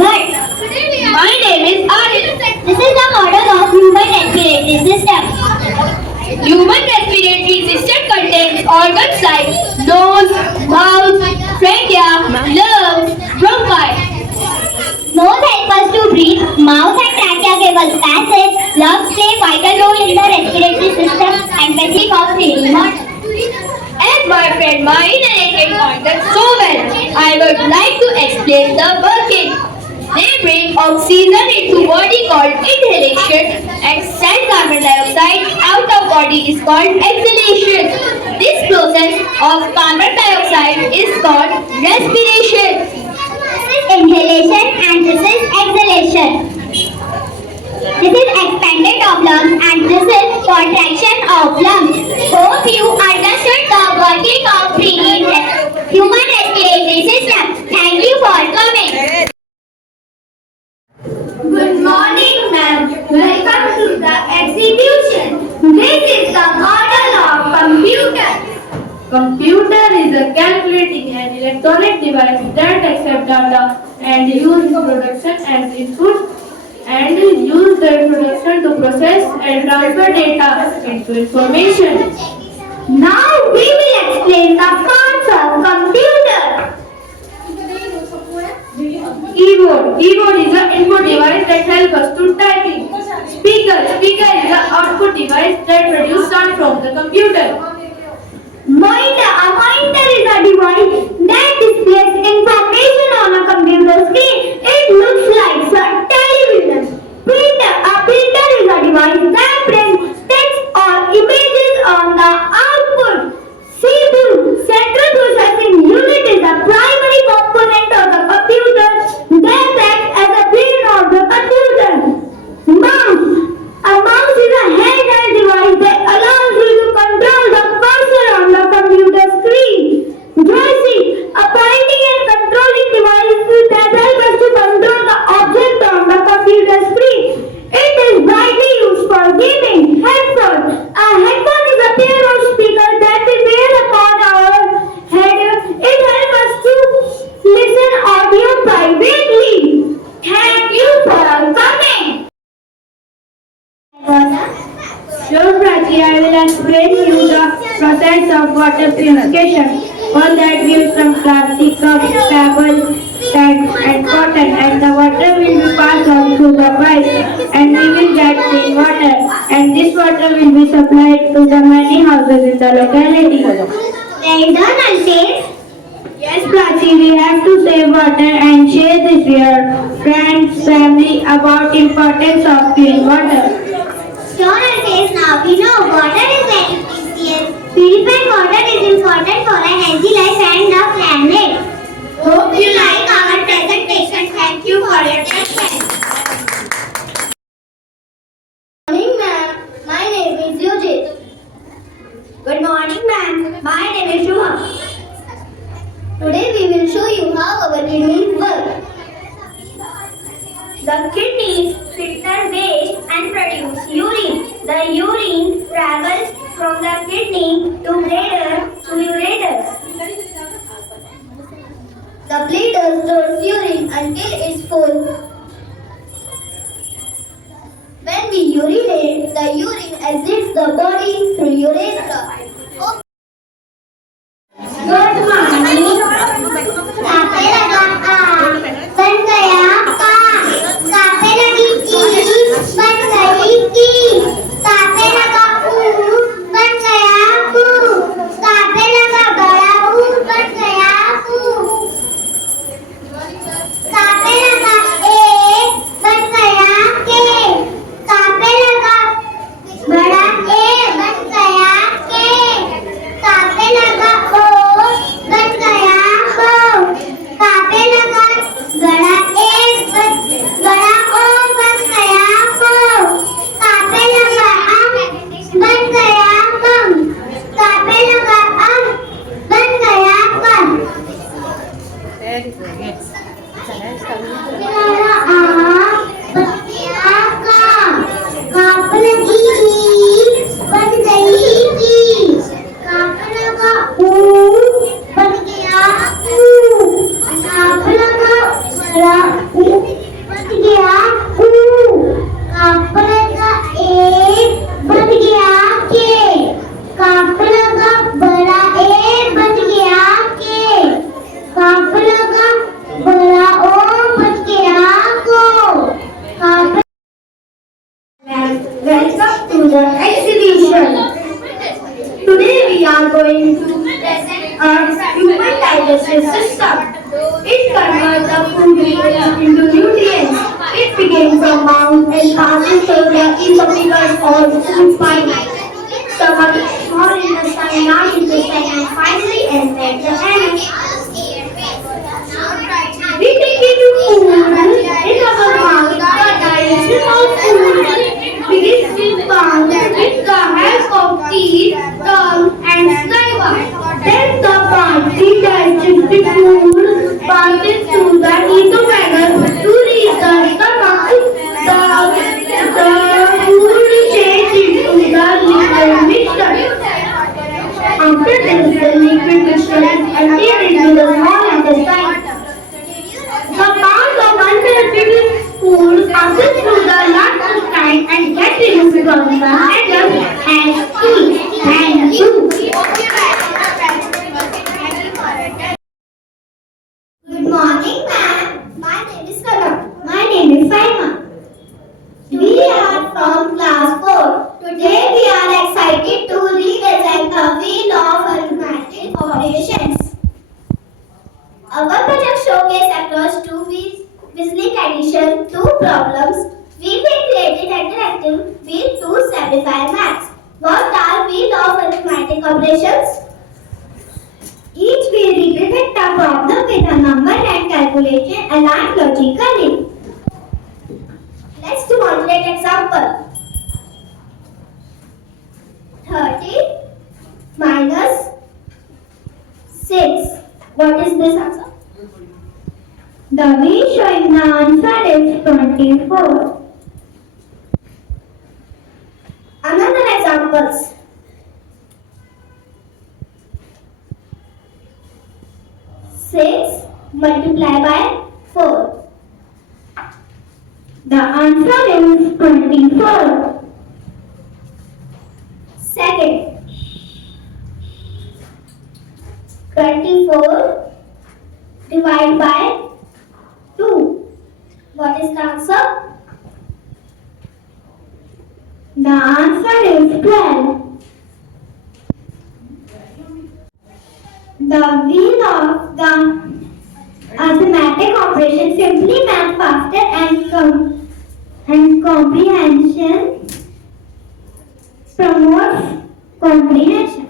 Bhatt. My name is Arif. This is the model of human respiratory system. Human respiratory system contains organs like nose, mouth, trachea, lungs, bronchi. Nose helps us to breathe, mouth and trachea give us passage, lungs play vital role in the respiratory system and basic of breathing water. As my friend Mahi narrated content so well, I would like to explain the working. They bring oxygen into body called inhalation and send carbon dioxide out of body is called exhalation. This process of carbon dioxide is called respiration. This is inhalation and this is exhalation. This is expanded of lungs and this is contraction of lungs. Hope you understood the working of human respiratory system. Thank you for coming. Good morning, ma'am. Welcome to the exhibition. This is the model of computer. Computer is a calculating and electronic device that accepts data and use production as input and use the production to process and transfer data into information. Now we will explain the parts of computer. Keyboard is an input device that helps us to typing. Speaker is an output device that produces sound from the computer. Monitor. A monitor is a device that displays information on a computer screen. It looks like a television. Printer. A printer is a device that prints text or images on the output. CPU. Central processing unit is the primary component of the computer that acts as a brain of the computer. Mouse. A mouse is a handheld device that allows you to control the cursor on the computer screen. Joystick. A pointing and controlling device that helps us to control the object on the computer screen. It is widely used for gaming. Headphone. A headphone is a pair of speakers that we wear upon our head. It helps us to listen audio privately. Thank you for coming. Sure, Prachi, I will explain you the process of water purification. For that, we use some plastic cups, pebbles, tags, and cotton, and the water will be passed on through the pipe, and we will get clean water. And this water will be supplied to the many houses in the locality. Well done, Alpesh. Yes, Prachi, we have to save water and share this with your friends, family about importance of clean water. Sure, Alpesh. Now we know water is very precious. Purified water is important for a healthy life and the planet. Hope you like our presentation. Thank you for your attention. Good morning, ma'am. My name is Yujit. Good morning, ma'am. My name is Shubham. Today we will show you how our kidneys work. The kidneys filter waste and produce urine. The urine travels from the kidney to bladder to ureters. The bladder stores urine until it's full. When we urinate, the urine exits the body through urethra. Good morning. कापे लगा आ, बन गया का, कापे लगी ई, बन गई की, कापे लगा ऊ, बन गया कू, कापे लगा बड़ा ऊ, बन गया कू, कापे लगा ए, बन गया के, कापे लगा बड़ा ए, बन गया के, कापे लगा ओ, बन गया को, कापे लगा बड़ा ए, बड़ा ओ, बन गया को, कापे लगा बन गया कम, कापे लगा बन गया कम, काप लगी ई, बन गई की, काप लगा ऊ, बन गया ऊ, काप लगा बड़ा ऊ, divides into nutrients. It begins from mouth and passes through the esophagus or food pipe, stomach, small intestine, large intestine, and finally enters the anus. We take in food in our mouth. The digestion of food begins with mouth with the help of teeth, tongue, and saliva. Then the partly digested food passes through the esophagus to reach the stomach. The food changes into the liquid mixture. After this, the liquid mixture is emptied into the small intestine. The part of undigested food passes through the large intestine and gets removed from the anus as food. Thank you. Good morning, ma'am. My name is Kalam. My name is Saima. We are from class 4. Today we are excited to represent the wheel of arithmetic operations. Our project showcases across two whistling addition, two problems. We will create an interactive wheel to simplify maths. What are wheel of arithmetic operations? Each will represent the problem with a number and calculation aligned logically. Let's demonstrate example. 30 minus 6. What is this answer? The wheel showing the answer is 24. Another examples. 6 multiplied by 4. The answer is 24. Second. 24 divided by 2. What is the answer? The answer is 12. The wheel of the arithmetic operation simply math faster and comprehension promotes comprehension.